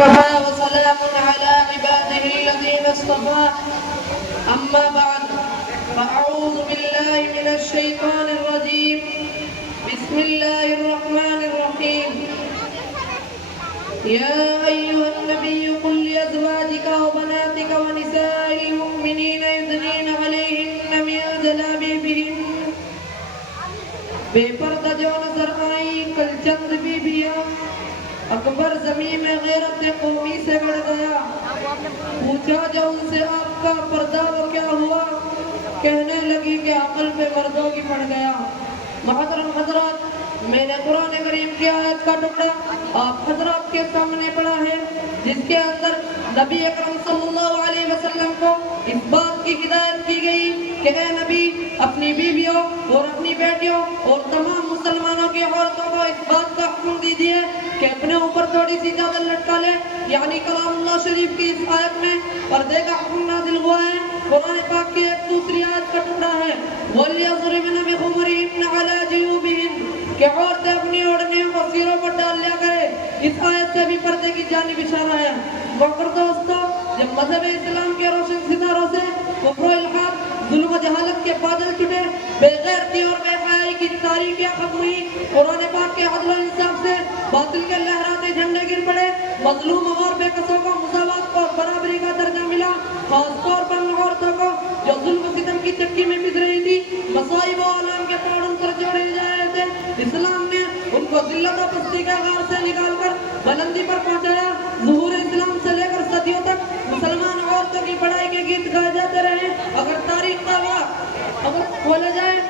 وسلام على عباده الذين اصطفى أما بعد فأعوذ بالله من الشيطان الرجيم بسم الله الرحمن الرحيم يا أيها النبي قل لأزواجك وبناتك ونساء المؤمنين يدنين عليهن من جلابيبهن بے پردہ جو نظر آئی کل چند بیبیاں اکبر زمین میں غیرت قومی سے بڑھ گیا پوچھا جو ان سے آپ کا پردہ وہ کیا ہوا کہنے لگی کہ عقل پہ مردوں کی پڑ گیا محترم حضرات میں نے قرآن کریم کی آیت کا ٹکڑا آپ حضرات کے سامنے پڑھا ہے جس کے اندر نبی اکرم صلی اللہ علیہ وسلم کو اس بات کی ہدایت کی گئی کہ اے نبی اپنی بیویوں اور اپنی بیٹیوں اور تمام مسلمانوں کی عورتوں کو اس بات کا حکم دیجیے کہ اپنے اوپر تھوڑی سی چادر لٹکا لے یعنی کلام اللہ شریف کی اس آیت میں پردے کا حکم نازل ہوا ہے قرآن پاک کی ایک دوسری آیت کا ٹکڑا ہے وَلْيَضْرِبْنَ بِخُمُرِهِنَّ عَلَى جُيُوبِهِنَّ کہ عورتیں اپنی اوڑھنیوں کو سیروں پر ڈال لیا کرے اس آیت سے بھی پردے کی جانب اشارہ ہے محترم دوستو جب مذہب اسلام کے روشن ستاروں سے کفر و الحاد ظلم و جہالت کے بادل چھٹے بے غیرتی اور بے حیائی کی تاریخیاں ختم ہوئی قرآن پاک کے عدل و انصاف سے باطل کے لہراتے جھنڈے گر پڑے مظلوم اور بے قصوں کو مساوات اور برابری کا درجہ ملا خاص طور پر عورتوں کو جو ظلم و ستم کی چکی میں پس رہی تھی مصائب و آلام کے توڑن پر جوڑے جا رہے تھے اسلام نے ان کو ذلت و پستی کا غار سے نکال کر بلندی پر پہنچایا ظہور اسلام سے لے کر صدیوں تک مسلمان عورتوں کی بڑائی کے گیت گائے جاتے رہے اگر تاریخ کا اگر کھولا جائے